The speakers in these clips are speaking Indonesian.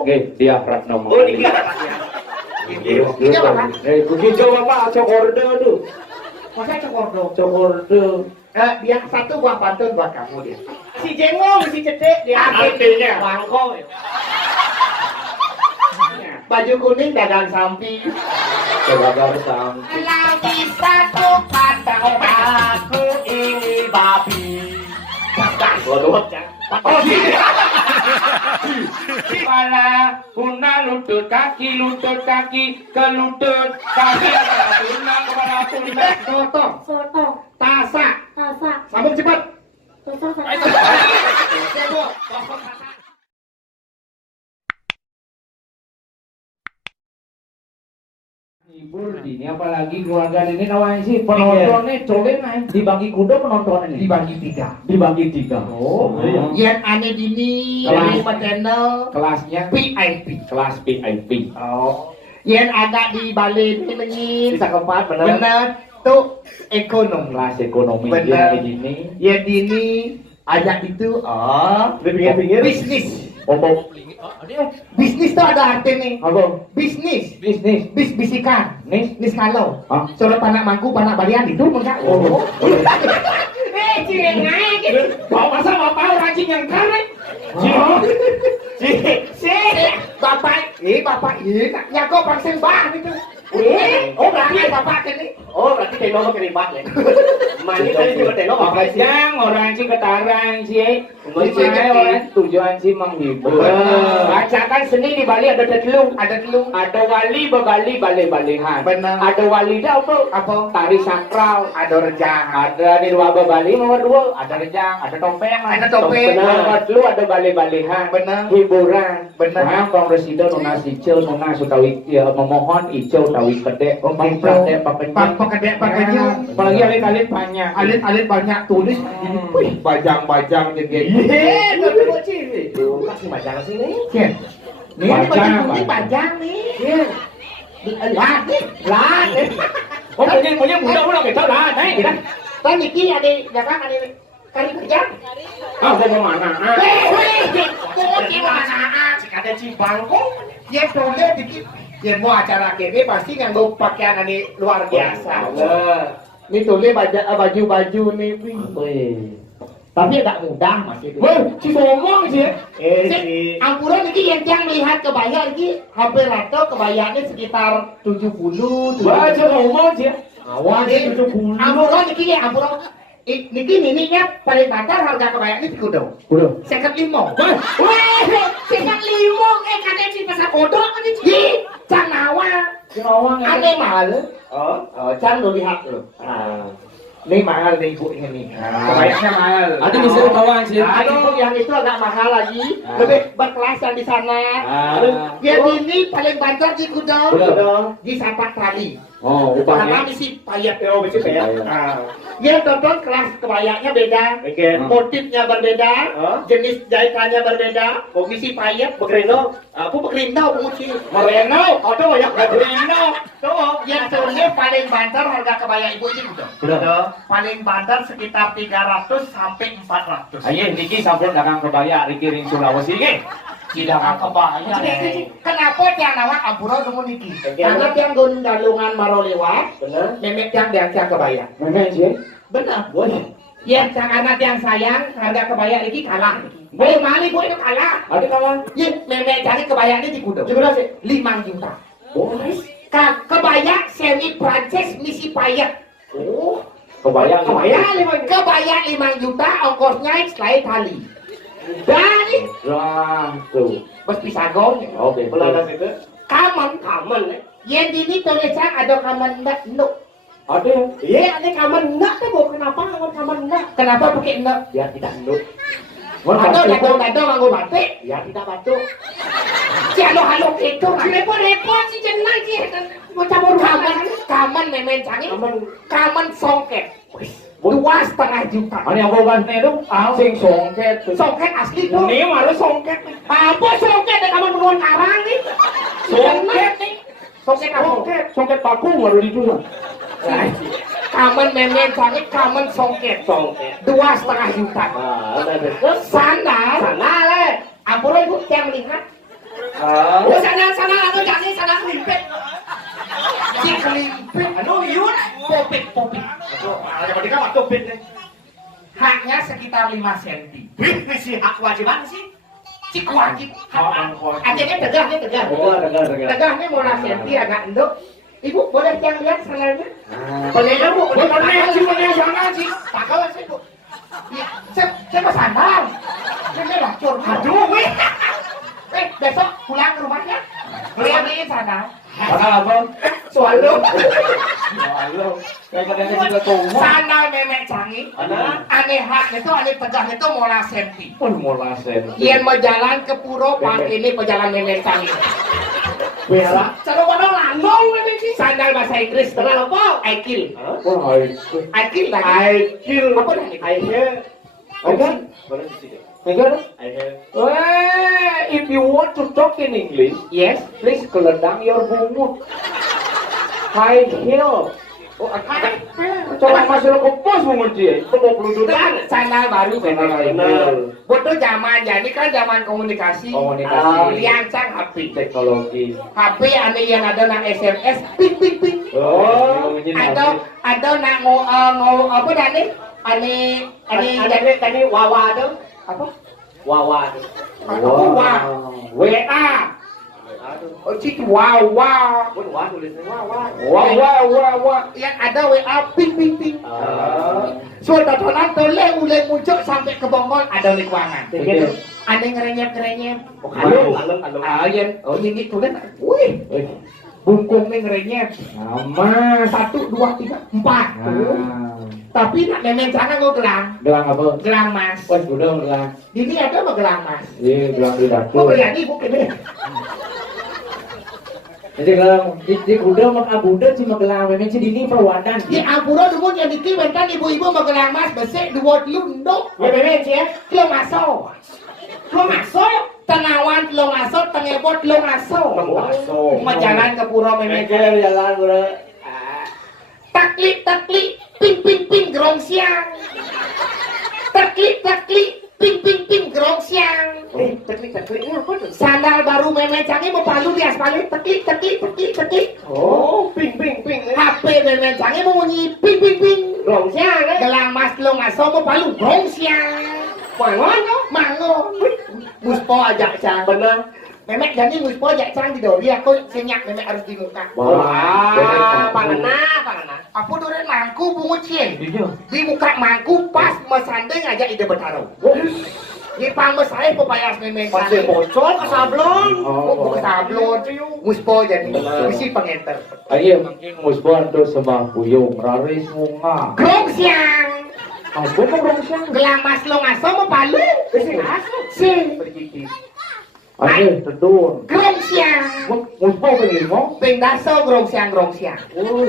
Oke, dia Pratno. Oh, ini apa ya? Ini apa? Begitu Bapak Cokordo tuh. Masa Cokordo? Cokordo. Dia satu buah pantun buat kamu dia. Si Jengong, si Cedek, dia artinya Bangko. Baju kuning dagang sampi. Dagang sampi. Kalau bisa tuh pandang aku ini babi. Waduh. Oh, Kepala punah lutut kaki kelutut kaki punah kepala punah Sotong, Sotong, tasak, tasak, sambung cepat. tasak, hibur ini apalagi keluarga ini namanya sih penontonnya coba nih dibagi kuda penontonnya nih dibagi tiga Yang aneh dini, Kelas. lima channel, kelasnya VIP. kelas VIP Oh. Yang agak di balik ini menyin. bisa keempat Benar. Tuh ekonom. kelas ekonomi Benar. yang ini Yang dini ajak itu pinggir bisnis. omong Bisnis tuh ada artinya. apa Bisnis. bisnis Bisikan. nih Nis kalau. Hah? Soalnya panak mangku, panak balian itu enggak. Oh. Cing gitu. bawa masa bapak orang cing yang kare Bapak, nyakok paksin bang itu. Berarti bapak ini. Oh, berarti teno mau keribak ya. Mani tadi juga teno apa Bapak sih? Jang, orang sih ketarang sih. Ini Saya orang tujuan sih menghibur. Bacakan seni di Bali ada telung. Ada wali begali bale-balehan. Benar. Ada wali dah apa? Apa? Tari sakral. Ada rejang. Ada di dua Bali nomor dua. Ada rejang, ada topeng. Ada topeng. Nomor lu ada bale-balehan. Benar. Hiburan. Benar. Nah, Kongresida nuna sicil nuna sutawi ya, memohon icil tawi kedek. Mempradek pakenyang. Pakenyang. Apalagi alit-alit banyak. Alit banyak tulis. Wih, bajang-bajang jadi. Tapi bocil. Kasih macam sini. Ini baju putih bajang nih. Lagi. Oh, punya mudah kita lah, naik kita. Kan Niki ada dagang ada kari kerja. Ah, mau mana? Kok gimana? Ada Cibangko. Ya boleh dikit. Ya mau acara kene pasti nganggo pakaian ini luar biasa. Ini tulis baju nih. Tapi agak mudah masih. Wah, si ngomong sih. Ampuran ini yang melihat kebaya ini hampir rata kebayanya sekitar 70. Wah, si ngomong sih. Awal dia 70. Ampuran ini ya ampuran. Niki mininya paling bantar harga kebaya ini kudo. Udah. 55. Wah, 55 kadang di pasar kodok kan ini. Canawa. si ngomong Aneh mahal. Oh, Can lo lihat lo. Ini mahal nih ibu ini. Kebayanya mahal. Ada bisa kawan sih. Aduh, yang itu agak mahal lagi. Lebih berkelas yang di sana. Yang ini paling banter di kudo. Di sapak tali. Oh, upahnya. Karena misi payet. oh betul ya. Yang tonton kelas kebayanya beda. Oke. Motifnya berbeda. Oh. Jenis jahitannya berbeda. Komisi payet. Begreno. Aku bekerindau penguci. Moreno. Auto ya. Bekerindau. Tuh, yang turunnya paling banter harga kebaya ibu ini kudo. Paling banter sekitar 300 sampai 400. Ayo, Niki sampun dagang kebaya Riki ring Sulawesi ge. Tidak kebaya. Kenapa tiang nawak ampura nemu niki? Karena tiang gun galungan maro lewat, Benar. memek tiang tiang kebaya. Mana sih? Benar. Ya, karena tiang sayang harga kebaya ini kalah. Boleh mali boleh kalah. Ada kawan. Ya, memek cari kebaya ini di kudo. Coba sih. 5 juta. Oh, Kebaya semi Prancis misi payet. Oh. kebaya. Kebaya 5 juta ongkosnya selain tali. Dari Wah, tuh. bos pisagong. Oke. Belanda itu. Kaman. Kamen ya. Yang ini tulisan ada kaman ndak no. Ada. Iya, ada kaman ndak tuh bu. Kenapa ngomong kaman ndak? Kenapa pakai ndak? Biar tidak endut. Atau datang nganggo batik? Biar tidak batuk. Si halo itu repot si jenang si bocah kaman memen canggih. Kaman songket. 2,5 juta. Ani aku kan itu sing songket. Songket asli tuh. Ini malu songket. Apa songket ada kaman beruang karang nih? Songket nih. Songket apa? Songket paku baru itu. Kaman memen canggih, kaman songket. 2,5 juta. Ah, ada. Sana le. Ampun ibu yang lihat. Oh, sana atau jadi sana kelimpet. Si kelimpit. Anu yun, popit. Ada mereka mah topit deh. Haknya sekitar 5 cm. Si hak kewajiban sih. Si wajib. Hak. Akhirnya tegah. Tegahnya mau cm agak enduk. Ibu boleh yang lihat sananya? Boleh Bu, Boleh sana sih. Pakai sih Bu. Ya, saya mau sandal. Ini lacur. Aduh, weh. Besok pulang ke rumahnya. Beliin sandal. Sandal apa? Swallow. Halo. Kayak kadang juga tumbuh. Sandal memek canggih. Mana? Aneh hak itu, aneh tegah itu mola senti. Pun molasen. Yang mau jalan ke puro, pak ini pejalan memek canggih. Bela. Cara orang lanong memek sih. Sandal bahasa Inggris kenal apa? I kill. Wah, I kill lagi. I kill. Apa dah? I hear. Okay. Boleh di sini. Enggak. I hear. Well, if you want to talk in English, Yes. please keledang your bungut. High heel. Oh, akan. Coba masuk ke pos bungut dia. Perlu peluduk. Sandal baru. Benar. Betul zaman, jadi kan zaman komunikasi. Komunikasi. Liancang HP. Teknologi. HP aneh yang ada nang SMS, ping. Oh, Ada nang apa dah ni? Aneh Tadi wawa tuh. apa? Wawa tuh. Wow. WA. Oh, cik wow. Pun wah tulisnya wawa. Wah. Yang ada WA ping. So, tontonan toleh mulai muncul sampai ke Bongol ada lingkungan. Begitu. Aneh ngerenyep. Alung. Oh, ini tulen. Wih, bungkung nih ngerenyep. Nama 1, 2, 3, 4. Tapi nak nenek jangan gue gelang apa? gelang mas. Wah, udah gelang. Ini ada mah gelang mas. Iya, gelang di Gue dapur. berani bukan ini. Jadi gelang di udah mak abuda cuma gelang memang jadi ini perwadan. Di Ampura dulu yang dikibarkan ibu-ibu mau gelang mas besek dua lunduk. Bebek sih ya. Lo masuk. Tenawan lo masuk, tengebot lo masuk. Mau jalan ke pura memang. Jalan bro. Taklik, ping, gerong siang. Taklik, ping, gerong siang. Teknik ini apa tuh? Sandal baru memek canggih mau palu di aspal, teklik. Oh, ping. HP memek canggih mau bunyi ping. Rong siang kan? Gelang mas lo ngaso mau palu, gerong siang. Mangon. Muspo ajak cang. Bener. Memek jadi muspo ajak cang di dori, aku senyak memek harus di muka. Wah, pangana. Aku duren mangku bungut cie. Iya. Di muka mangku pas mesandeng aja ide bertaruh. Di pang saya pepayas memek Masih bocor ke sablon. Oh, bukan sablon. Muspo jadi. Mesti pengenter. Ayo mungkin musbon tuh sembah puyung raris munga. Gerong siang. Apa kok rong siang? Gelang mas lo ngaso mau palu. Besi ngaso. Sing. Ayo tedun. Gerong siang. Musbon penglimo. Pendaso gerong siang. Oh,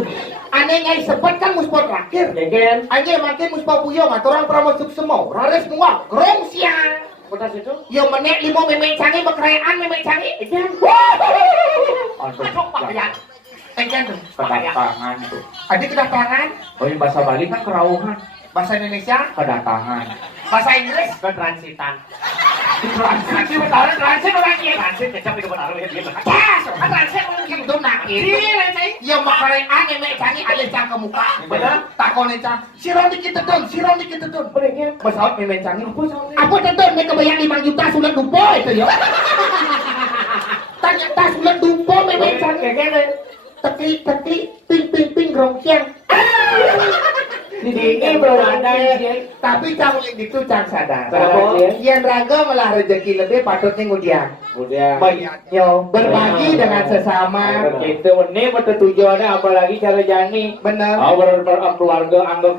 Aneh ngai sepet kan muspo terakhir. Gegen. Aja makin muspo puyong atau orang pramasuk semua. Raris muak. Gerong siang. Kota situ. Yo menek limo memek canggih bekerayaan memek canggih. Egen. aduh. Pakaian. Ejen tuh. Kedatangan tuh. Adik kedatangan. Oh, ini bahasa Bali kan kerauhan. Bahasa Indonesia. Kedatangan. Bahasa Inggris. Ketransitan. Transit orang ya. Transit kecap itu benar ya dia. Yes, transit mungkin tuh nakit. Yo bekerayaan memek canggih ada cang ke muka. Bener. Takone cang. Sirong dikit tedon. Bolehnya. Pesawat memek canggih. Apa tedon? Nek kebayang 5 juta sulet dupo itu yo. Tanya tas sulet dupo memek canggih. Gegen. Teklik, ping, gerong siang. Ini berada ya. Tapi cang itu cang sadar. Kenapa? Yang raga malah rezeki lebih patutnya ngudiang. Kemudian Yo berbagi dengan sesama. itu ini betul tujuannya apalagi cara jani. Bener. Anggap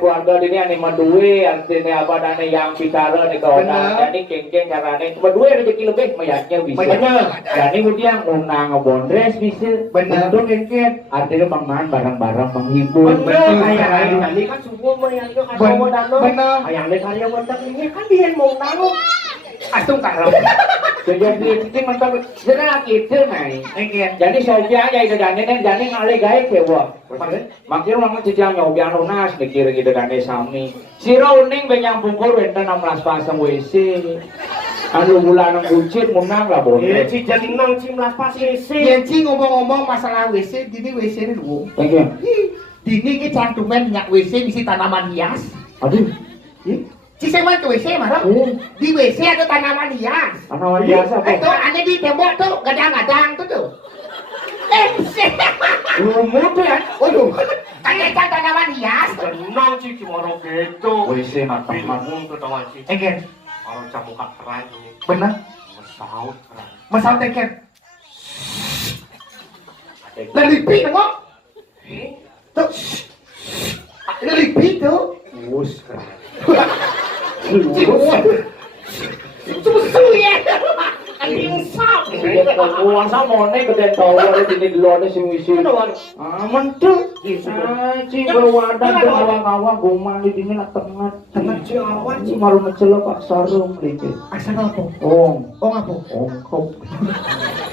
keluarga ini ane madue artinya apa dane yang bicara nih kawan. Bener. Jadi kengkeng carane madue rezeki lebih mayatnya bisa. Bener. Jadi kemudian unang ngebondres bisa. Bener. Untung kengkeng artinya mangan barang-barang menghibur. Ayah tadi kan semua yang itu kan mau dano. Bener. Ayah le karya mentak ini kan dia mau dano. Asung karo. Jadi itu mentok sekarang itu main. Engkian. Jadi soalnya aja itu dan ini jadi ngalih gaya kewa. Makin orang cijang nyobian lunas dikira gitu dan sami. Siro uning benyang pungkur enten 16 pasang WC. Anu bulan buncit menang lah boleh. Eh, si jadi nang si melapas WC. Yenci ngomong-ngomong masalah WC, dini WC ini dulu. Oke. Dini ini cantumen minyak WC misi tanaman hias. Aduh. Si saya ke WC marah. Di WC ada tanaman hias. Tanaman biasa apa? Itu ada di tembok tuh, gadang-gadang tuh. Lumut tuh ya. Waduh, kan tanaman hias. Nang si cuma gitu. WC matang. Bingung tuh tahu si. Egen, Orang camukan keran ini. benar. Mesaut keran. Masal teken. Lelipi tengok. Tuh. Lelipi tuh. Mus keran. Susu ya. Anjing sap. Uang sama nih gede tahu ada di luar ada sing-sing. Aman tuh. Cing berwadah awang-awang gumang di sini nak tengah. Tengah Jawa. Cing malu mencelok Pak Sarung dikit. Asal apa? Om Apa? kop.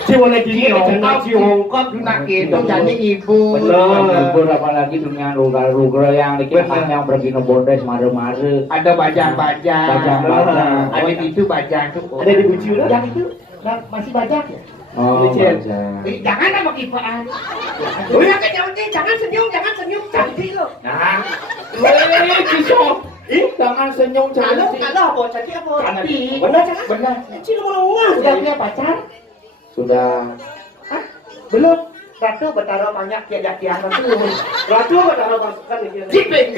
Si boleh gini ongkap si ongkap Nak itu jadi ibu. Bener. Berapa lagi dengan rugal-rugal yang dikit yang bergino bondes mare-mare. Ada bajang-bajang. Bajang-bajang. Ada itu bajang tuh. Ada di buci udah? Yang itu masih bajang ya? Oh, Licin. bajang. Jangan sama kipaan. Oh ya kan jangan senyum cantik lo. Nah, kisah. Jangan senyum Kalau cantik. apa cantik apa? Cantik. Benar cantik. Benar. Si lu mau Sudah punya pacar? Sudah. Belum. Ratu betara banyak tiada-tiada tuh. Ratu ada pasukan di sini. Jiping.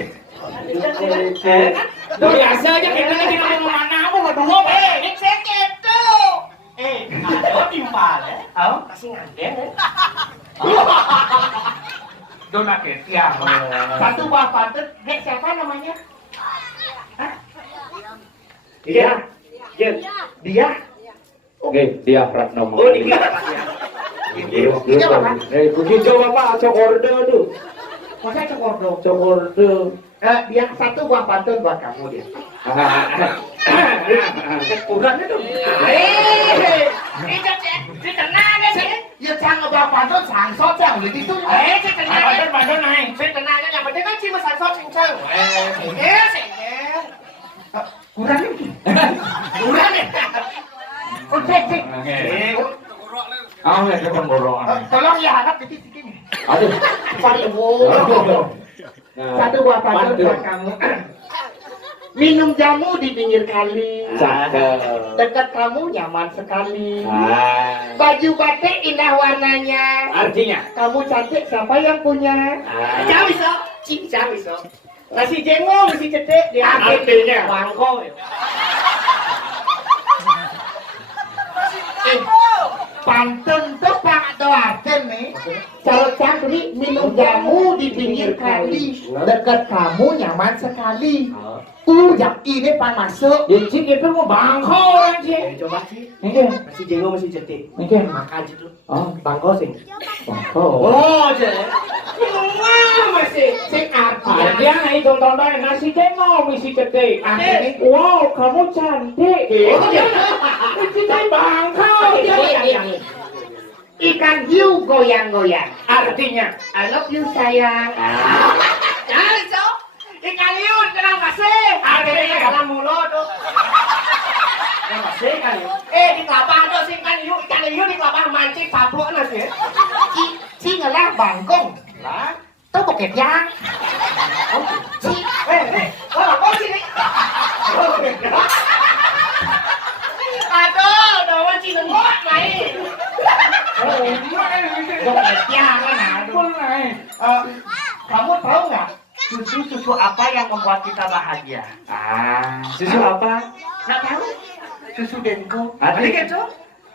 Biasa aja kita lagi ngomong mana apa berdua, Ini saya keto. Ada timpal ya. Oh, kasih nganden ya. Dona Ketia. Satu buah pantun. Dek siapa namanya? Iya. Dia. Oke, dia Ratno. Oh, dia. Dia apa? Begitu Bapak cokorde tuh. Masa cokordo? Cokorde. Dia satu buah pantun buat kamu dia. Kurang itu. Ini tenang sih. Ya jangan buah pantun sangsot jangan begitu. Pantun naik. Saya tenangnya yang penting kan cuma sansot cincang. Kurang lagi. Kurang ya. Cek. Ah, ya tenggorokan. Tolong ya harap dikit-dikit nih. Aduh. Satu buah pantun buat kamu. Minum jamu di pinggir kali. Cakep. Dekat kamu nyaman sekali. Ah. Baju batik indah warnanya. Artinya? Kamu cantik, siapa yang punya? Jauh iso. Cincang iso. Nasi jengol, nasi cetek dia. Artinya? Bangko. Pantun tuh Pak doakan nih. Kalau cantik minum jamu di pinggir kali. Dekat kamu nyaman sekali. Jak ini Pak masuk. Cik itu mau bangko orang cik. Coba sih. Ini. Nasi jengol, nasi cetek. Ini. Makan situ. Oh, Bangko sih. bangko. Oh, jadi. Wah, masih. Sing artinya. Dia itu tonton nasi jengol misi cetek. Artinya. Wow, kamu cantik. Itu bangko. Ikan hiu goyang-goyang. Artinya? I love you sayang. Jangan iso. Ikan hiu dikenal masih. Artinya dalam mulut tuh. Masih kan. Di kelapa tuh sih ikan hiu di kelapa mancing sablok nasi. Chi là bangkong. Lah, Tôi một kẹp da. Chi. kok sini? Aduh, doang sih nengok main. Một kẹp da cái nào? Kamu tahu nggak susu apa yang membuat kita bahagia? Susu apa? Nggak tahu. Susu Denko. Hati. Gitu.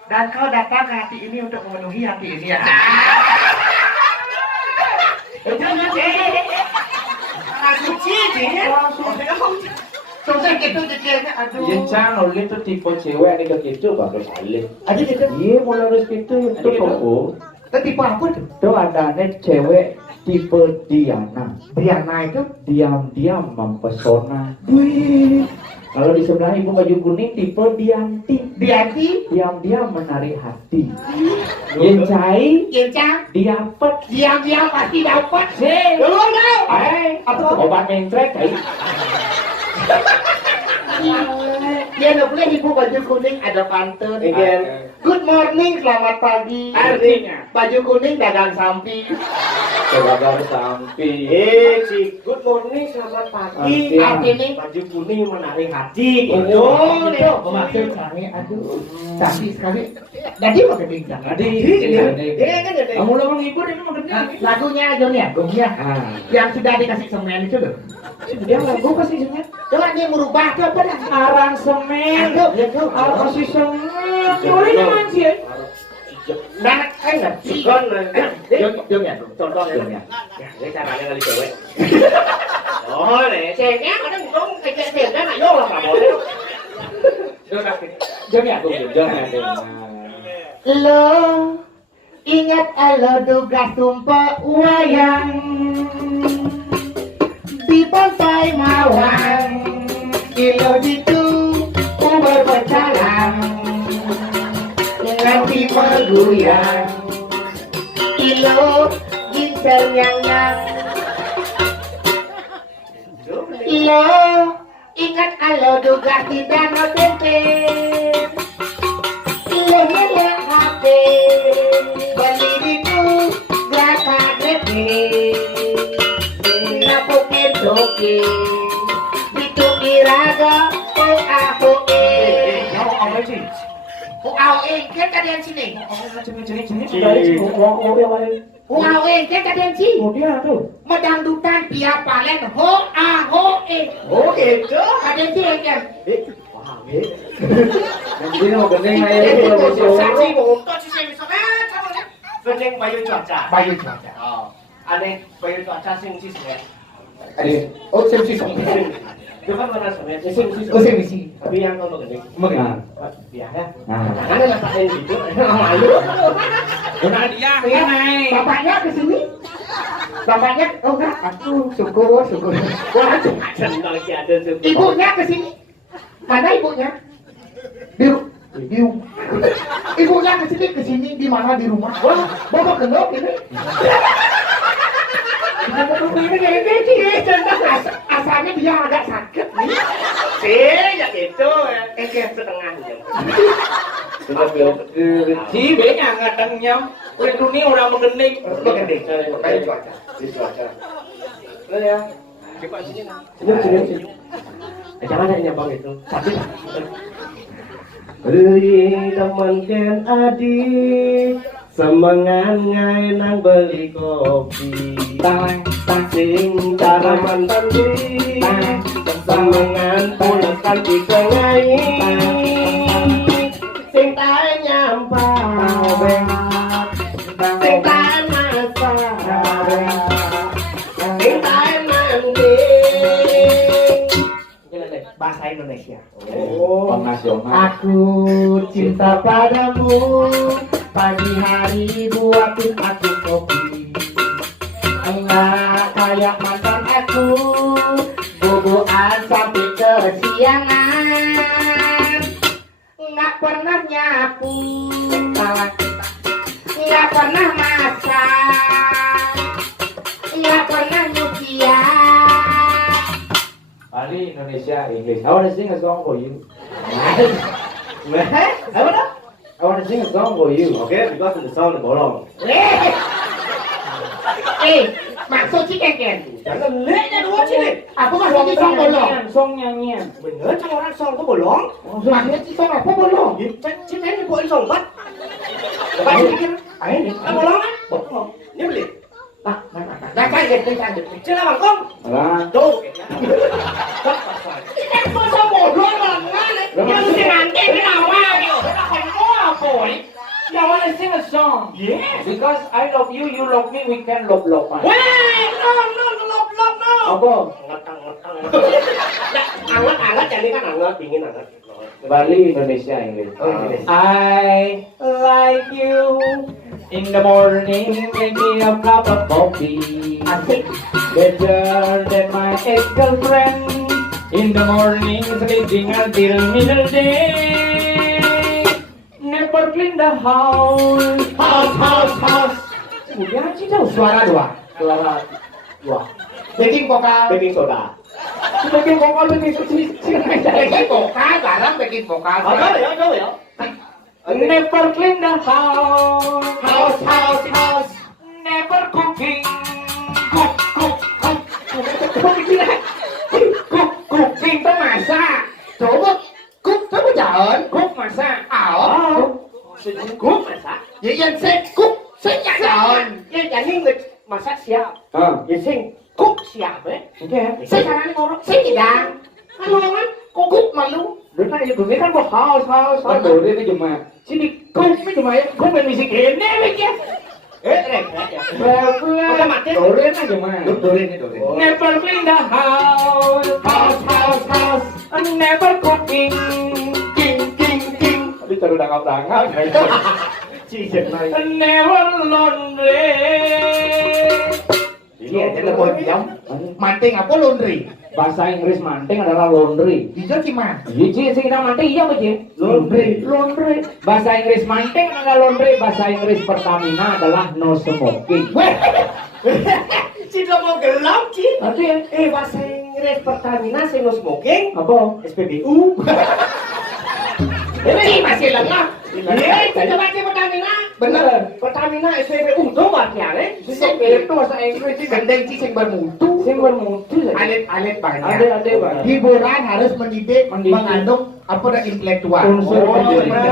Dan kau datang ke hati ini untuk memenuhi hati ini ya. Suci sih. Selesai gitu jadinya. Aduh. Yang channel itu tipe cewek ini ke gitu bagus sekali. Ada gitu. Iya mulai harus gitu. Itu kok. Itu tipe apa tuh? Itu ada cewek tipe Diana. Briana itu. Diam-diam mempesona. Wih. Kalau di sebelah ibu baju kuning tipe Dianti. Dianti. Diam-diam menarik hati. Yencai Yencang. diapet. Diam-diam pasti dapat. Sih. Dulu tau. Apa tuh obat mentrek kayak. Dia nak boleh ibu baju kuning ada pantun. Again. Good morning, selamat pagi. Artinya Baju kuning dagang sampi. sebagai sampi. Cik, good morning, selamat pagi. Artinya Baju kuning menarik hati. oh, Gitu. maksud kami, aduh, cantik sekali. Jadi mau gending jangan. Tadi Iya kan jadi. kamu lo ngibur ini mau gede. Lagunya aja nih, gongnya. Yang sudah dikasih semen itu loh. Dia lagu kasih semen. Coba dia merubah coba dah. Aransemen. Kasih semen. Boleh nyaman sih. Nah, kan ngerti. Kan, Jom ya, contoh ya. Ya, ini caranya kali cewek. Oh, nih. Ceweknya kadang dong kayak ceweknya nggak nyolong lah boleh. Jom ya, jom ya. Lo ingat lo duga sumpah wayang di pantai Mawang. Ilo itu uber berjalan ngerti bergoyang. Ilo ginseng yang Ilo ingat lo duga di danau tempe. Ilo ngelak HP beli itu gak kaget ngapukin doke itu iraga kan kalian sini kan kalian sini medangdutan pihak palen ho Oh, gitu. kalian sini kan Wah, gitu. Nanti mau gendeng aja Itu kalau saksi mau. untuk si semi sama sama. Gendeng bayu cuaca. bayu cuaca Oh, aneh bayu cuaca sing si semen. oh sih song Itu kan mana semen? Sing si oh sih Tapi yang untuk gendeng. Nah. Biar ya. Nah, Karena nampakin gitu. Malu. udah dia naik. Bapaknya ke sini. Bapaknya, oh enggak, aku syukur. Wah, senang lagi ada tuh. Ibunya ke sini. Mana ibunya? Di ibunya ke sini di mana di rumah? Wah, bawa kendok ini. Asalnya dia agak sakit nih. Ya gitu. Setengah jam. Si banyak ngadeng nyam. Udah dunia orang menggending. Gendeng. Bayu cuaca. Di cuaca. Lo ya. Coba sini. Sini. Jangan ada nyambang itu. Sakit. Teman kan adik semangat ngai nang beli kopi sing cara mantan di semangat pulaskan di kengai sing tae nyampau sing tae masak sing tae mandi bahasa Indonesia. Oh, nasional. Aku cinta padamu. Pagi hari buatin aku kopi. Enggak kayak mantan aku. Boboan sampai kesiangan. Enggak pernah nyapu. Enggak pernah masak. Enggak pernah nyucian. Bali, Indonesia, English. I want to sing a song for you. Apa dah? I want to sing a song for you. Okay, because the sound bolong. Maksud si Ken. Jangan leknya dua sini. Aku maksudnya song bolong. Song nyanyian. Bener cuma orang song tu bolong. Maksudnya si song apa bolong? Cik ni buat song bat. Lepas ni fikir, Ini bolong kan? Bolong. Ni beli. Dah kaget. Cila bangkong. Alah. Tuh. Ini song bolong mana? Yang si nanti kenapa? I want to sing a song. Yes. Because I love you, you love me, we can love. Wait, no. Apa? Anget jadi kan anget, dingin anget. Bali, Indonesia, English. Oh, English. I like you. In the morning, make me a cup of coffee. Better than my ex-girlfriend. In the morning, sleeping until middle day. Never clean the house. Udah sih tahu suara dua. Suara dua. Baking vokal. Baking soda. Bikin vokal bikin Bikin vokal, barang bikin vokal. Coba ya. Never clean the house. House. Never cooking. Cooking itu masak. Coba, cuk, coba jalan. Cook masak. Cuk masak. Vậy anh sẽ cúc, sẽ nhả jalan. Ya ini người masak siap. Ya sing cook siap Oke. Sẽ jalan ngorok, sẽ nyedang. Halo kan, kok cuk malu. Đúng là tụi mình có house. Đồ đi nó dùng mà. Chứ đi cook mấy tụi mày không phải mình sẽ kể nè mấy kia. Rek ya. Đồ đi nó dùng mà. Đồ lên. Never clean the house. Never cooking. Đi từ đằng học đằng á. Chi chuyện này. Never laundry. Iya, jadi boleh diam. Manting apa laundry? Bahasa Inggris manting adalah laundry. Bisa gimana? Iya, sih kita manting iya betul. Laundry. Bahasa Inggris manting adalah laundry. Bahasa Inggris Pertamina adalah no smoking. Ci ngomong gelap, Ci. Artinya Bahasa Inggris Pertamina sing no smoking. apa? SPBU. Ini masih lengah. Iya, kita baca Pertamina. Bener. Pertamina SPBU tuh artinya. Itu bahasa Inggris sih. Gendeng cicing bermutu. Sing bermutu saja. Alit-alit banyak. Ada banyak. Hiburan harus mendidik, mengandung apa dah intelektual. Unsur pendidikan.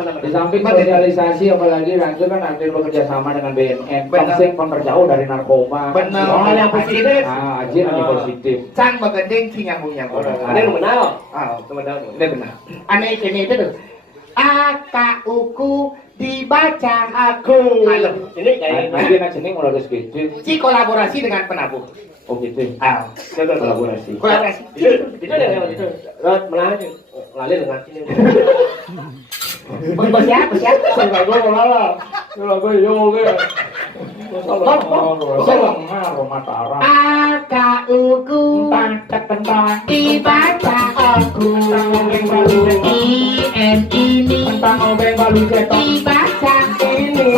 benar. Di samping sosialisasi apalagi Rancu kan hampir bekerja sama dengan BNN. Benar. Konsep memperjauh dari narkoba. Benar. Hal yang positif. Ajin yang positif. Can begendeng cing nyambung. Ada yang benar. Ah, Benar. ini benar. Aneh ini itu tuh. Uku dibaca aku. Halo, ini kayak Nanti nak jening mulai gitu. Ci kolaborasi dengan penabuh. Oh gitu. Ah, Kolaborasi. kolaborasi. itu ada itu. Menahan ngalir dengan sini. Bos siapa? Kalau gue malah, kalau gue yoga. Salah ngaruh Mataram. Uku Tentang dibaca aku. ini tentang obeng balu cetok dibaca ini.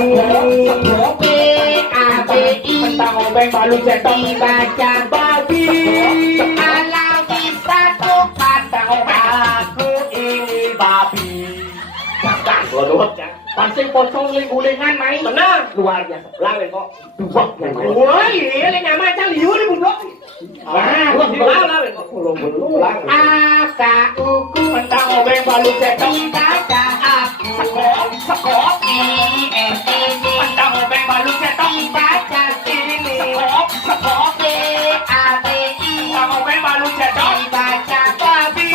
tentang obeng balu cetok Dibaca babi. kalau bisa tuh kata aku ini babi. Waduh, Pancing pocong ling-ulingan main. menang luar biasa. Lawan kok. Dua yang main. Wah, ini leng macam liur ini bundok. Wah, lawan kok. Belum. Uku tentang obeng balu cetok dibaca aku. sekop ini tentang obeng balu cetok dibaca ini. sekop tentang obeng balu cetok Dibaca babi.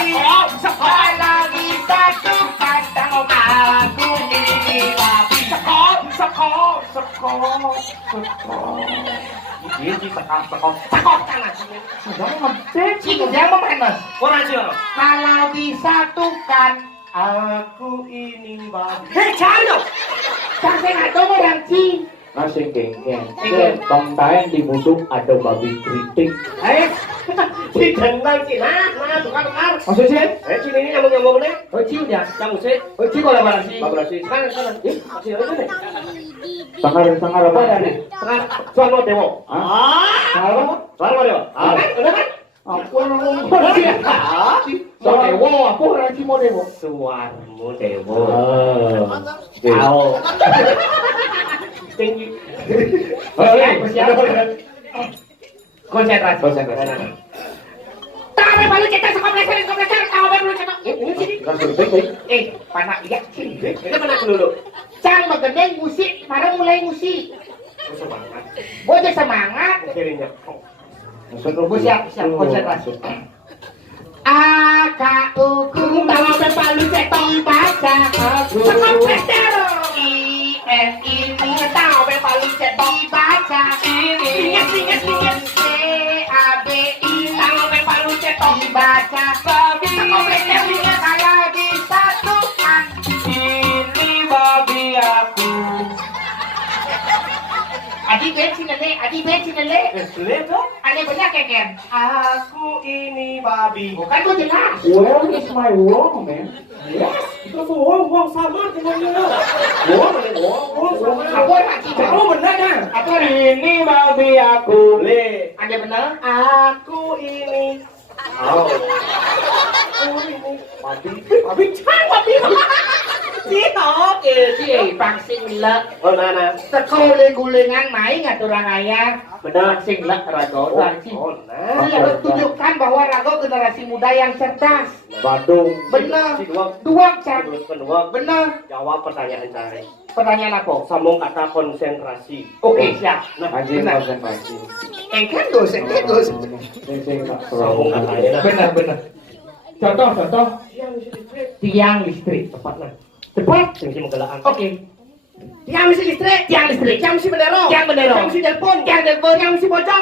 sekop Kalau bisa tuh kata aku ini babi. sekop Ini sekap. Cakok tangan. sedang ngedek Ciku dia mau main mas. Orang sih. Kalau disatukan aku ini babi. Calo. Sampai nggak tahu orang ci. nasi kengkeng tongtaen di busuk ada babi keriting Di dendang sih. Nah, tukar. maksudnya Sini ini nyambung nih. Ci udah, kamu sih. Ci kolaborasi. Kolaborasi. Sekarang. Masih ada nih. sangar apa ya nih Sekarang soal demo. apa Soal demo. Udah kan? apa ngomong siapa Mau dewo, aku orang ci mau dewo. Suarmu demo. tahu Tinggi. Konsentrasi. Tahu baru cetak sekolah tahu baru cetak. Ini sini. Panak lihat sini. Ini mana dulu? Cang begendeng musik, baru mulai musik. Semangat. Boleh semangat. Kirimnya. Siap, konsentrasi. Uku tahu berpalu cetok baca aku. ini tahu berpalu cetok baca ini. Ingat. Tahu berpalu cetok baca babi. Saya disatukan ini babi aku Adi bensin lele. Lihat dong. Aneh banyak Ken. Aku ini babi. Bukan tuh jelas. where is my wrong man Itu wong sama dengan wong sama. Aku lagi Kamu benar kan? Aku ini babi aku Le. Aneh bener. Aku ini. Oh. Oh ini mati. Mati cang mati. Chị tốt chị bằng sinh lợn. Oh mana? Sekolah-gulingan main aturan ayah. Benar. Sing lek Rago Ranci. Oh nah. Dia tunjukkan bahwa Rago generasi muda yang cerdas. Bandung. Benar. Si doang. Dua cak. Terus kedua Benar. jawab pertanyaan saya. Pertanyaan apa? Sambung kata konsentrasi. Oke siap. Anjing benar. konsentrasi. Kan dosen dosen. Sing tak Sambung katanya. Benar. Contoh. Tiang listrik. Tepat nah. Cepat. Sing menggelaan. Oke. Tiang listrik. Tiang mesti bendera. Tiang bendera. Tiang telepon. Tiang mesti bojong.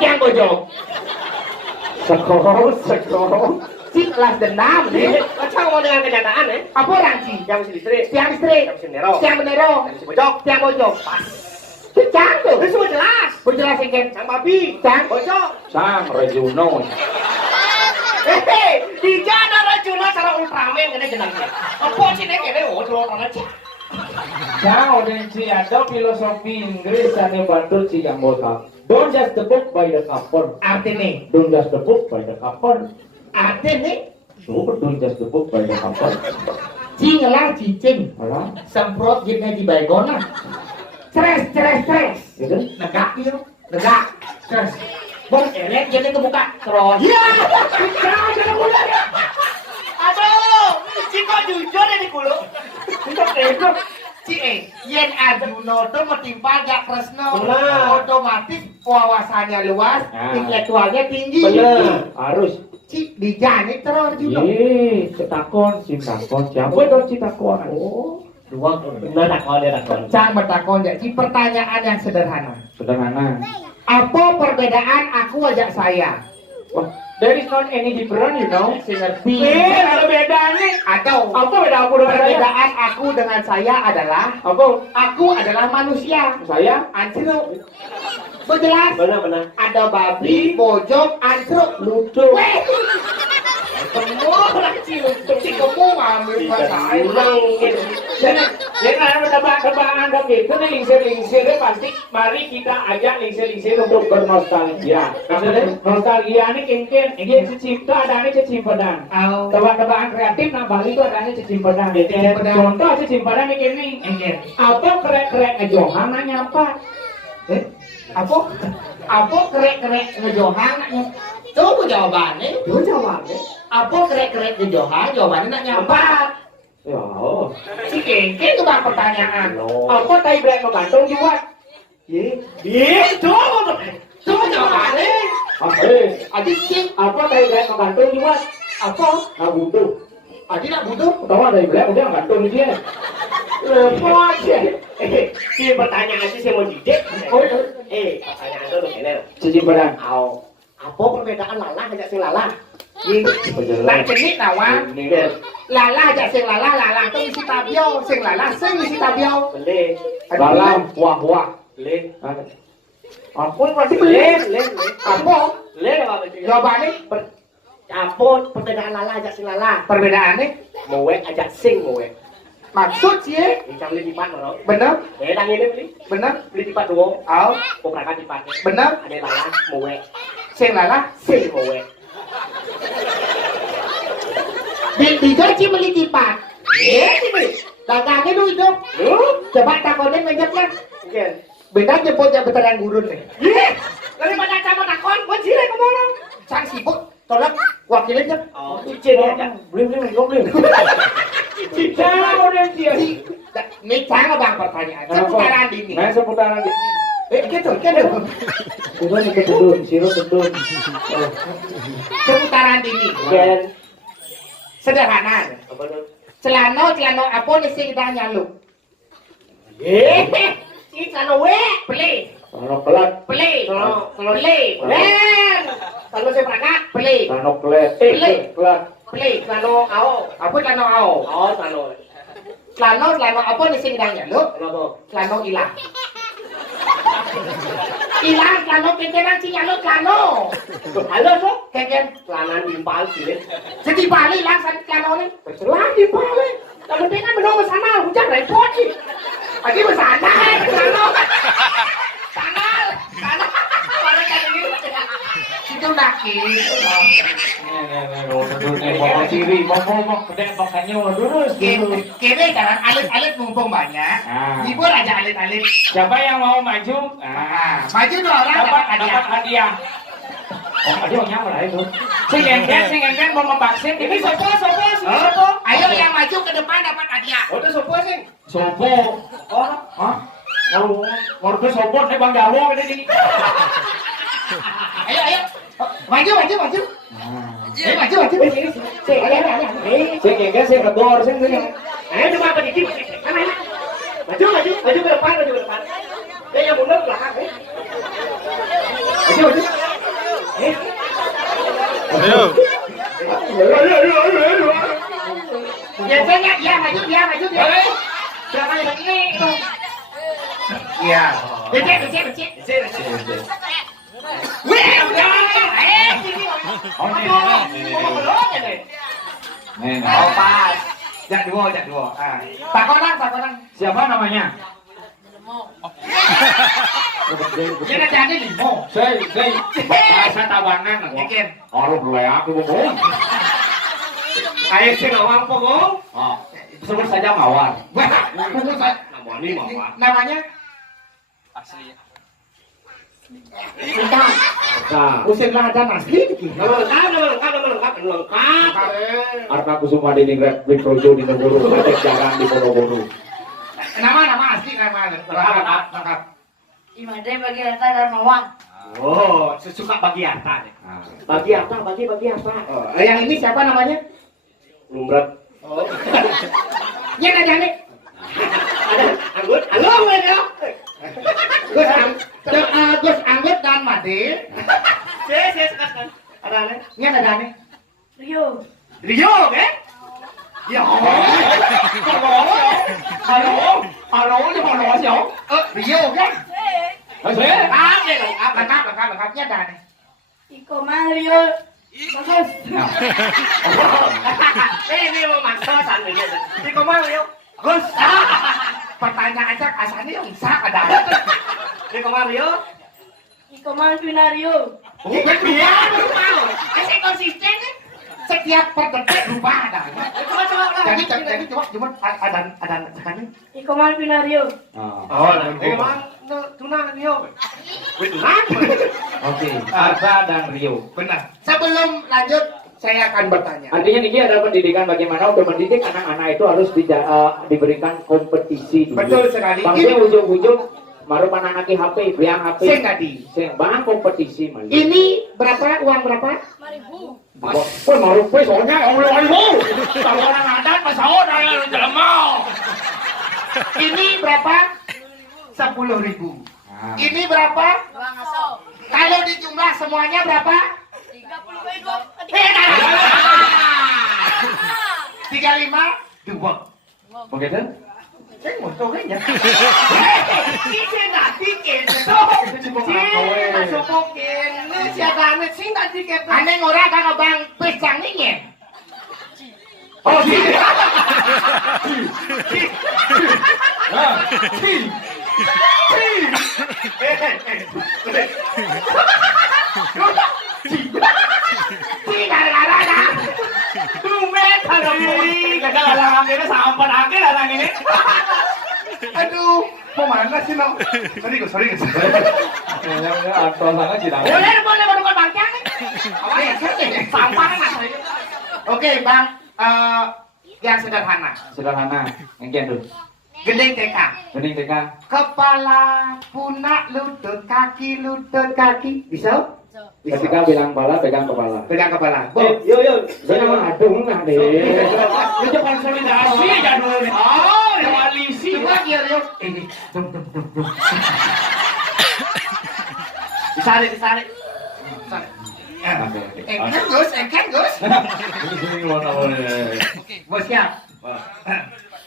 Sekolah. Si kelas dendam nih. Macam mau dengan kenyataan ya? Apa Ranci? Yang mesti listrik. Tiang listrik. Yang mesti nero. Tiang bendera. Yang mesti bojok. Tiang bojong. Pas. Cang tuh. Itu semua jelas. Berjelas kan? Yang babi. Cang. Bojok. Sang Rejuno. Di jana rajuna cara Ultraman kena jenangnya. Apa sih nek kene oh celana aja. Ciao Denci, ada filosofi Inggris yang bantu si yang botak. Don't judge the book by the cover. Artinya. Don't judge the book by the cover. Artinya. Super, don't judge the book by the cover. Cing lah cicing. Alah, Semprot gini di baygona. Stres. itu. Negak gitu. Negak. Stres. Bos elek jadi ke muka. Terus. Ya. Jangan mulai. Aduh, si kok jujur ya di kulo. Itu yen Arjuna tuh metimpa Jak Kresna. Benar. Otomatis wawasannya luas, Nah. intelektualnya tinggi. Bener, harus. Cik dijani terus Arjuna. Cetakon, siapa itu cetakon? Oh, Dua benar takon dia takon. Cang bertakon jadi pertanyaan yang sederhana. Sederhana. Apa perbedaan aku ajak saya? Wah, there is not any difference, you know. Singerti. Ada bedanya. Atau Apa beda aku dengan saya? perbedaan aku dengan saya adalah Apa? aku adalah manusia. Saya? Anjro. Berjelas. Benar. Ada babi, bojok, anjro. Lucu. Weh. Semua orang si kamu ngambil bahasa Jangan tebak-tebakan begitu nih lingsir-lingsir pasti mari kita ajak lingsir-lingsir untuk bernostalgia. Nostalgia ini mungkin ini cicipta ada ini cicimpadan. Tebak-tebakan kreatif nah Bali itu ada ini cicimpadan. Contoh cicimpadan ini apa kerek-kerek ngejohan nanya apa? Apa kerek-kerek ngejohan naknya? Coba jawabannya. Apa kerek-kerek ngejohan? Jawabannya nak nyapa. Ya. Si Kengkeng itu bang pertanyaan. Apa tai brek ngegantung juga? Coba jawabannya. Adi sing Apa tai brek ngegantung juga? apa? Nggak butuh. Adi nak butuh? Tahu ada brek udah ngegantung dia. Lepas aja. Si pertanyaan sih saya mau didik. Pertanyaan itu tuh ini. Cicimpadan. Apa perbedaan lalah ngajak sing lalah? Lah jenis nawang. Lala ajak sing lala tuh isi tabio, sing lala sing isi tabio. Beli. Dalam wah. Beli. Apa pasti Beli. Apa? Beli apa betul? Jawabannya Apa perbedaan lalah ajak sing lalah? perbedaannya Mowe ajak sing mowe. maksud sih Bisa beli tipat loh. bener Tang ini beli. bener Beli tipat dua. au Pokrakan tipat. bener Ada lalah mowe. sing lala Sing mowe. di gaji beli kipat dagangnya lu hidup coba takonin menyetnya Mungkin. beda jemput yang beteran gurun nih Daripada kamu takon, gua jire kamu orang. sang sibuk tolong wakilnya Oh, izin ya. Belum. Ciao dan dia. ini cara bang pertanyaan seputaran ini Nah, seputaran ini. gitu Udah nih ketedun, siro tedun. seputaran ini Dan sederhana apa tuh? celana apa nih sing kita nyaluk Si Sanowe. beli Tanok pelat, beli Kalau beli kalau saya perangkat, beli tanok pelat, pelat. beli Sano ao. apa celana au Oh, Sano. celana apa nih sing kita nyaluk Kenapa? celana hilang celana kencenan sing nyaluk celana Halo, Sok. keken Celana timpal sini. jadi balik hilang celana nih Terserah timpal. Yang penting kan menunggu sana, hujan repot sih. lagi bersana celana sana mana kan ini itu nakis Bawa ciri, mau gede makanya lurus gitu. Kene jangan alit-alit mumpung banyak. Ah. Hibur aja alit-alit. Siapa yang mau maju? Maju 2 orang dapat hadiah. Oh, aduh nyamper itu. Si Genggen mau membaksin. Ini sopo. Ayo yang maju ke depan dapat hadiah. Oh, itu sopo sih. Sopo. Oh, hah? Mau ke sopo nih Bang Jarwo ini. Ayo. Maju. Ayo maju. Si Genggen si kedor sih. Ayo coba apa dikit. Maju ke depan. Dia yang mundur belakang. Maju. Ayo. Biasanya dia maju. Siapa yang ini? Iya. Becek. Wih, udah. Sini. Oh, pas. Jak dua. Pak Konang. Siapa namanya? Dia jadi limo. Saya bahasa tabanan. Yakin? Aduh, boleh aku ngomong. Ayo sih nawang pokok. Oh, sebut saja Mawar. Namanya? Usin ladan asli. Lengkap. Arka Kusuma Diningrat Wiprojo di Negoro, Batik Jarang di Ponorogo. Nama asli lengkap. Imade bagi harta Darmawan. Oh, sesuka bagi harta. Bagi apa? Oh, yang ini siapa namanya? Lumbrat. Oh. Ya nih. Ada anggut. Halo, Weno. Gus Anggut dan Made. Sekarang. Ada Nya. Rio. Rio, kan? Ya. Halo, di mana sih? Rio kan? Saya. Lengkapnya dan. Iko Mario. Bagus. Ini mau maksa sampai gitu. Di komang Rio. Gus. Pertanyaan aja asalnya yang sak ada. Di komang Rio. Iko Malvinario. Bukan biar lu mau. Saya konsisten kan. Setiap per detik berubah ada. Coba. Jadi cuma ada sekarang. Iko Malvinario. Oh, Di komang tunang Rio. Tunang. Oke, Arka dan Rio. Benar. Sebelum lanjut, saya akan bertanya. Artinya ini adalah pendidikan bagaimana untuk mendidik anak-anak itu harus diberikan kompetisi dulu. Betul sekali. Bangsa ujung-ujung maru pananaki HP, biang HP. Sing tadi. Sing bang kompetisi mali. Ini berapa? Uang berapa? 5.000. Woi maru kue soalnya Allah Allah. Kalau orang adat pas sahur ada dalam mau. Ini berapa? 10.000. Ini berapa? Bang Aso. Kalau dijumlah semuanya berapa? 30.000. 35 dua. Begitu? Saya mau tahu kan ya. Ini nak tiket tu. Ini masuk pokin. Ini siapa ni sing tak tiket. Ane ngora kan abang pisang ni ye. Oh si. Aduh, mau mana sih lo? Sorry. Boleh baru kau bangkang. Sampah mas. Oke bang, yang sederhana. Sederhana, ngkian dulu. Gending TK. Mending TK. Kepala, pundak, lutut, kaki. Bisa? Ketika bilang kepala, pegang kepala. Pegang kepala. Yo. Saya mah adung nah deh. Itu konsolidasi aja dulu. Oh, koalisi. Coba gier yuk. Ini. Disarik. Engken Gus. Bos siap.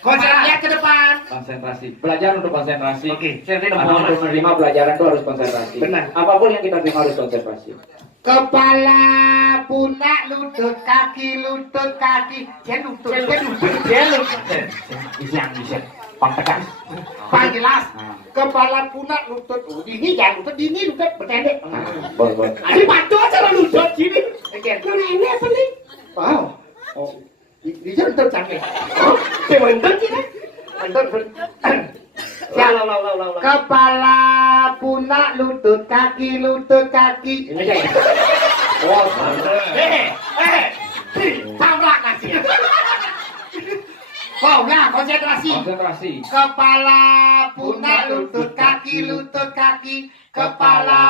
Konsepnya ke depan. Konsentrasi. Belajar untuk konsentrasi. Oke. Untuk menerima pelajaran itu harus konsentrasi. Benar. Apapun yang kita terima harus konsentrasi. Kepala, pundak, lutut, kaki. Dia lutut. Bisa. Pang tegas. Pang jelas. Nah. Kepala punat lutut. Ini jangan lutut, ini lutut bertendek. Boleh. Ini bantu aja lah lutut sini. Nah ini apa nih? Wow. Oh, di jantung canggih. Oh, sebentar sih kan? Bentar. Kepala punat lutut kaki. Ini kayak. Oh, Tabrak nasi. Wow, nah konsentrasi. Kepala punat lutut kaki. Kepala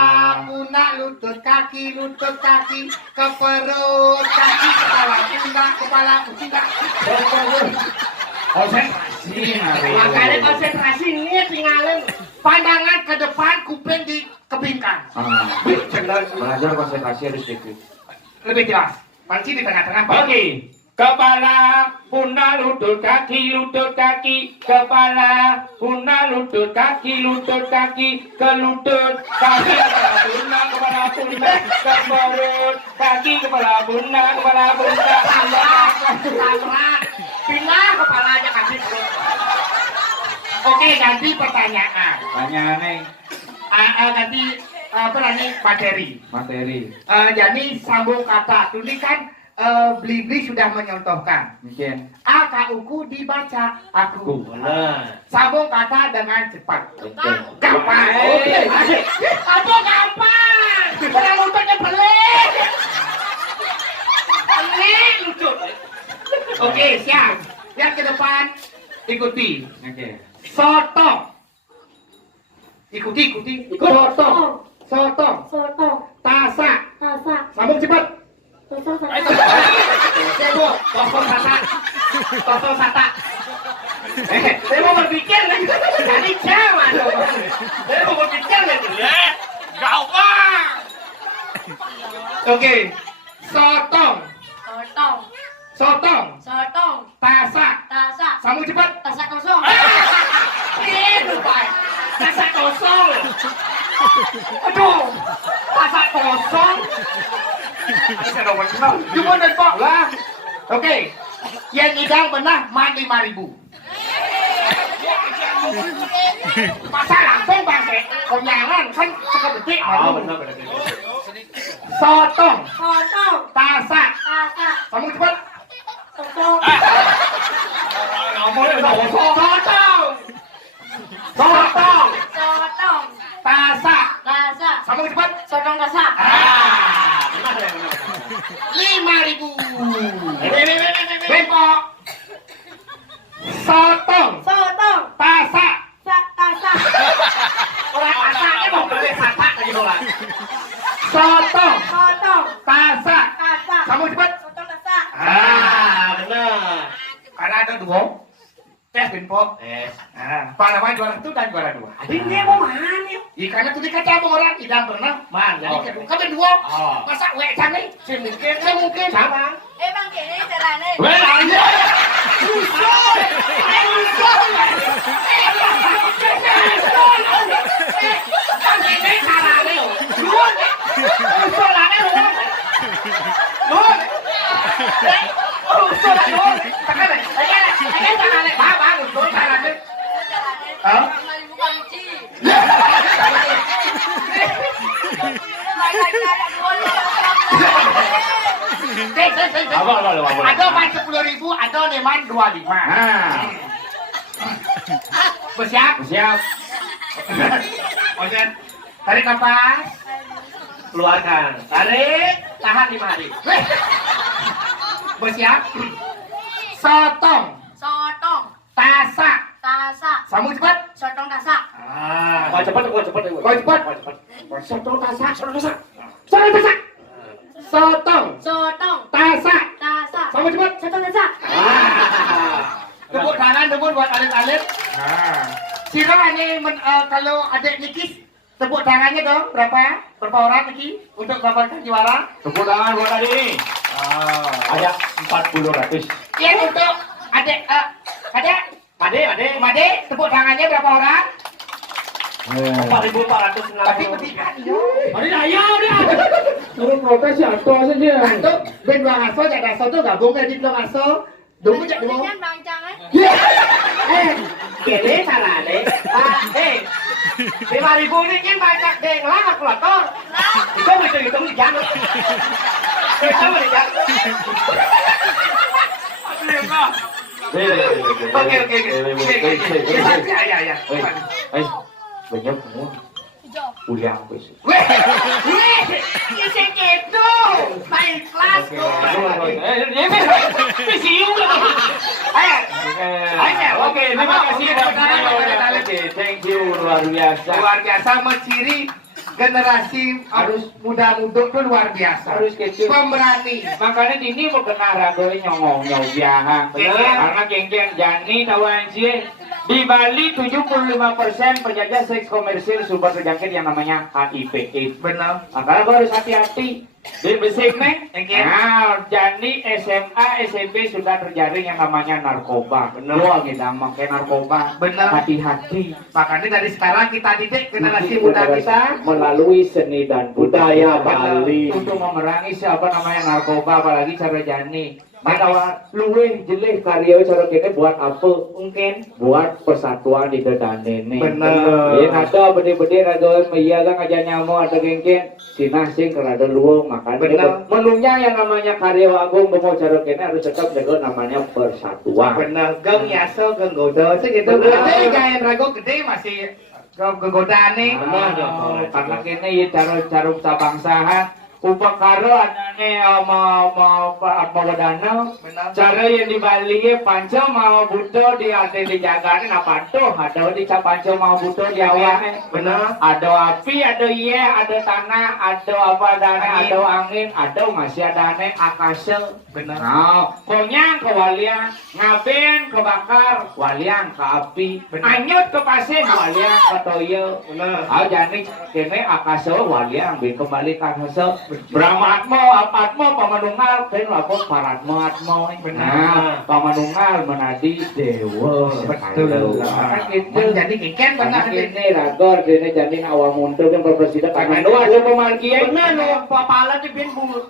punat lutut kaki. Ke perut kaki kepala punat. Konsentrasi. Makanya konsentrasi ini tinggalin pandangan ke depan, kuping di kepingkan. Belajar konsentrasi harus dikit. Lebih jelas. Panci di tengah-tengah. Oke. Kepala, pundak, lutut, kaki, kepala, pundak, lutut, kaki, ke lutut, kaki, kepala pundak, ke perut, kaki, kepala pundak. Tabrak. Pindah kepalanya kasih perut. Oke, ganti pertanyaan. Pertanyaannya Ganti apa nih materi. Jadi sambung kata. Ini kan Blibli sudah menyontohkan. mungkin A KU dibaca aku. Benar. Sambung kata dengan cepat. Gampang. Gampang. Oke. Apa gampang? Orang lututnya pelik. Pelik lutut. Oke, siap. Lihat ke depan. Ikuti. oke. Sotong. Ikuti. Sotong. Tasak. Sambung cepat. Sibuk. Tosong sata. Saya mau berpikir nih. Jadi Jawa dong. Saya mau berpikir nih. Gampang. Oke. Sotong. Tasak. Sambung cepat. Tasak kosong. Itu Pak. Tasak kosong. Aduh. Tasak kosong. Gimana Pak? Lah. Oke. Yang hidang benar mandi 5.000. Masa langsung Bang Sek? Konyangan kan sekedetik. Benar. Sotong. Tasak. Sambung cepat. Sotong. Tasak. Sambung cepat. Sotong tasak. 5.000. Bempok. Sotong. Tasak. Orang tasaknya mau beli sasak lagi orang. Sotong. Tasak. Sambung cepat. Benar. Karena ada 2 tes bempok. Pahlawan juara 1 dan juara 2. Ini mau mana? Ikannya tuh dikacau orang idang pernah. Jadi kedua kan 2. Masa wecan nih? Mungkin. Sama. Bang, ini caranya. Ada man 10.000, ada neman 25. Bersiap? Siap. Oke. Tarik nafas. Keluarkan. Tarik. Tahan 5 hari. Bersiap. Sotong. Tasak. Sambung cepat. Sotong tasak. Kau cepat. Kau cepat. Sotong tasak. Sotong. Tasak. Sambung cepat. Sotong tasak. Tepuk tangan dulu buat alit-alit. Sira ini kalau adik Nikis tepuk tangannya dong. Berapa orang Niki untuk mendapatkan juara? Tepuk tangan buat tadi ini. Ada 40 Yang untuk adik Made, tepuk tangannya berapa orang? 4.406. Tapi petikan yo. Ayo dia. Suruh protes ya, tua saja. Itu ben dua ngaso jadi aso tuh gabung ke di dua ngaso. Dulu jadi dulu. Bang, jangan. Kene carane. Ah, 5.000 ini nyen banyak deh ngelakak kelotor. Hitung di jangan. Sama di jangan. Oke. Ya. Banyak semua. Kuliah aku sih. Weh, isi gitu. Naik kelas tuh. Oke, terima kasih. Thank you, luar biasa. Luar biasa menciri generasi harus muda-muda tuh luar biasa. Harus kecil. Pemberani. Makanya ini mau kena ragoy nyongong biaha. Karena geng-geng Jani tahu anjir. Di Bali 75% penjajah seks komersil sumber terjangkit yang namanya HIV/AIDS. Benar. Makanya gue harus hati-hati. Di basic nih, nah, Jani SMA, SMP sudah terjaring yang namanya narkoba. Wah, kita pakai narkoba. Benar. Hati-hati. Makanya dari sekarang kita didik generasi muda kita melalui seni dan budaya Benar. Bali untuk memerangi siapa namanya narkoba, apalagi cara Jani. Maka luwih jelih karya cara kita buat apa? Mungkin buat persatuan di dedan ini. Bener. Ya ada bede-bede rada iya kan aja nyamuk ada gengken sinah sing kerada luwung makan. Bener. Menunya yang namanya karya agung mau cara kita harus tetap jaga namanya persatuan. bener geng yaso geng godo segitu. Gede gaya rago gede masih kegodaan nih. Karena kini ya cara sabangsahan upakara anane mau wadana cara yang di Bali panca mau butuh di ate di jagane apa tuh ada di panca mau butuh di awalnya Benar. ada api ada ada tanah ada apa dana ada angin ada masih ada ane akase Benar. nah konyang ke walian ngaben kebakar walian ke api anyut ke pasir walian ke toyo Benar. jadi kene akase walian bin kembali ke akase Brahmatmo, apatmo, pamanungal, kan lapor paratmo, atmo, Benar. pamanungal menadi dewa. Betul. Jadi kiken benar ini ragor, ini jadi awam untuk yang berpresiden. Karena doa ada pemalkian. Benar loh, papala di bin bulu.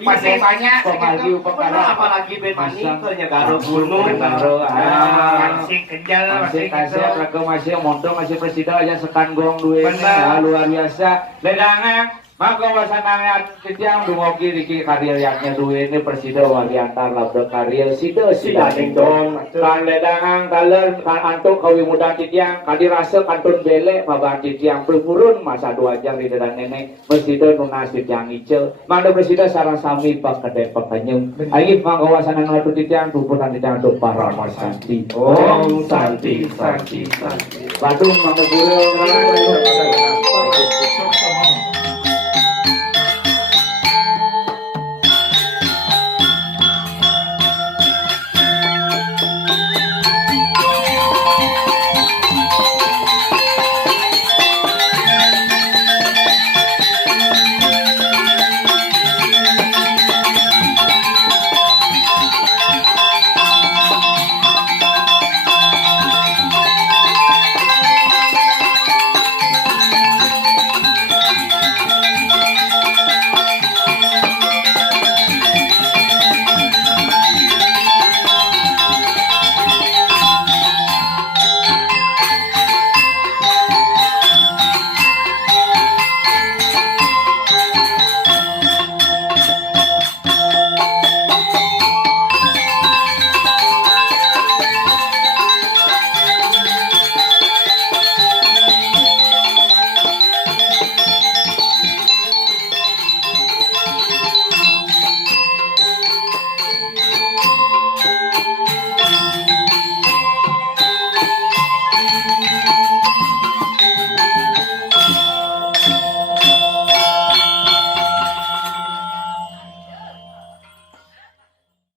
masih banyak Pemalki segitu. upakara. Apalagi bin mani ke Nyagaro Gunung. gunung. Masih kenyal Masih masih kasih gitu. raga masih montong masih presiden aja sekan gong duit. Benar. Luar biasa. Ledangan. Maka wasananya titiang dumogi diki karir yaknya duit ini presiden wali antar labda karir sida ding dong. Kan ledangan kaler kan antuk kawi muda titiang kadi rasa kantun bele babang titiang berpurun masa 2 jam di dedan nenek presiden nunas titiang ice. Manda presiden sarang sami pak kedai pakanyung. Ayo maka wasananya ngatu titiang tuputan titiang untuk para santi. Om Santi Santi Santi. Badung mangga burung.